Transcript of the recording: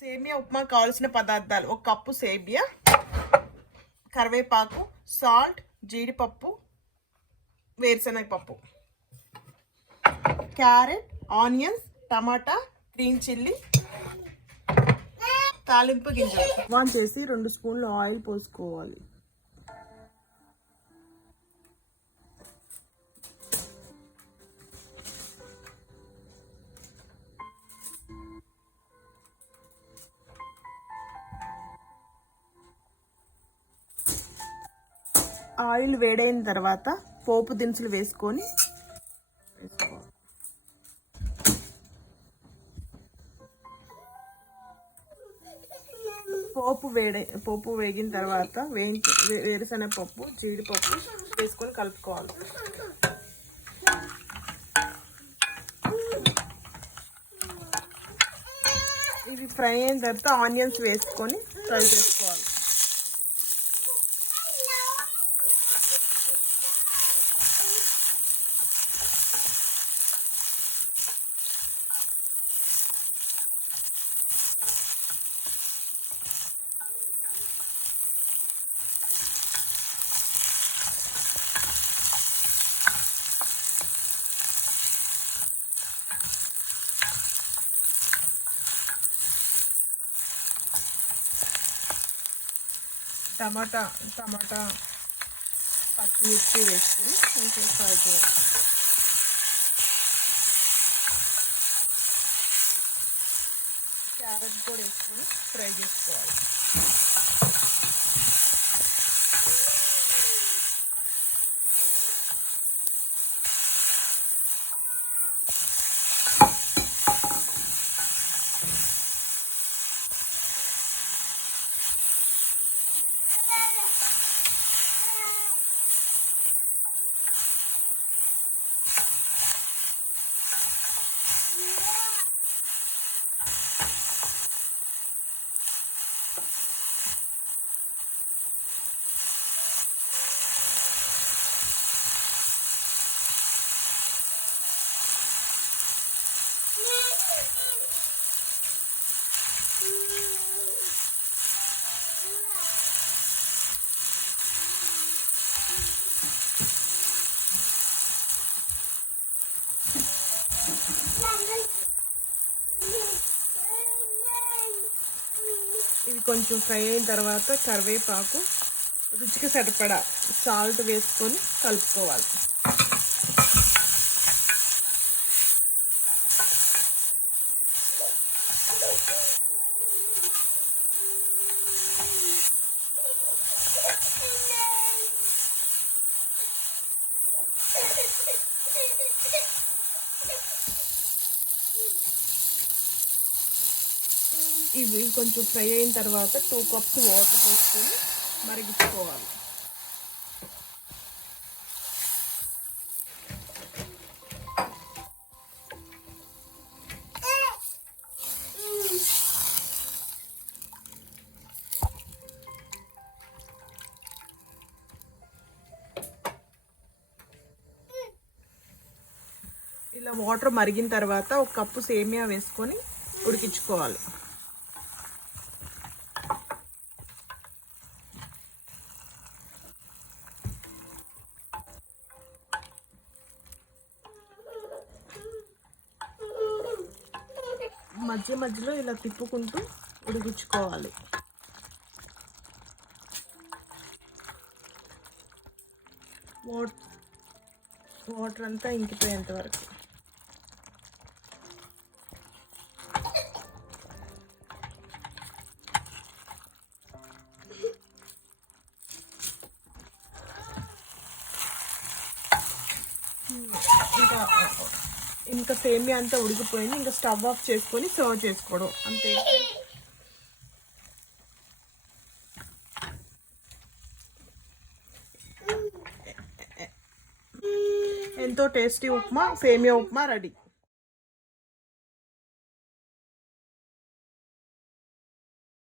సేమియా ఉప్మా కావాల్సిన పదార్థాలు: ఒక కప్పు సేమియా, కరివేపాకు, సాల్ట్, జీడిపప్పు, వేరుశనగ పప్పు, క్యారెట్, ఆనియన్స్, టమాటా, గ్రీన్ చిల్లీ, తాలింపు గింజలు. ఆన్ చేసి 2 స్పూన్లు ఆయిల్ పోసుకోవాలి. ఆయిల్ వేడైన తర్వాత పోపు దినుసులు వేసుకోవాలి. పోపు వేగిన తర్వాత వేరుశనగ పప్పు, జీడిపప్పు వేసుకొని కలుపుకోవాలి. ఇవి ఫ్రై అయిన తర్వాత ఆనియన్స్ వేసుకొని ఫ్రై చేసుకోవాలి. టమాటా పచ్చిమిర్చి వేసుకొని కొంచెం ఫ్రై చేయాలి. క్యారెట్ కూడా వేసుకొని ఫ్రై చేసుకోవాలి. ఇవి కొంచెం ఫ్రై అయిన తర్వాత కరివేపాకు, రుచికి సరిపడా సాల్ట్ వేసుకొని కలుపుకోవాలి. ఇవి కొంచెం ఫ్రై అయిన తర్వాత 2 కప్స్ వాటర్ పోసుకొని మరిగించుకోవాలి. ఇలా వాటర్ మరిగిన తర్వాత 1 కప్పు సేమియా వేసుకొని ఉడికించుకోవాలి. మధ్యలో ఇలా తిప్పుకుంటూ ఉడికించుకోవాలి. వాటర్ అంతా ఇంకిపోయేంత వరకు. ఇంకా సేమియా అంతా ఉడికిపోయింది. ఇంకా స్టవ్ ఆఫ్ చేసుకొని సర్వ్ చేసుకోవడం అంతే. ఎంతో టేస్టీ ఉప్మా, సేమియా ఉప్మా రెడీ.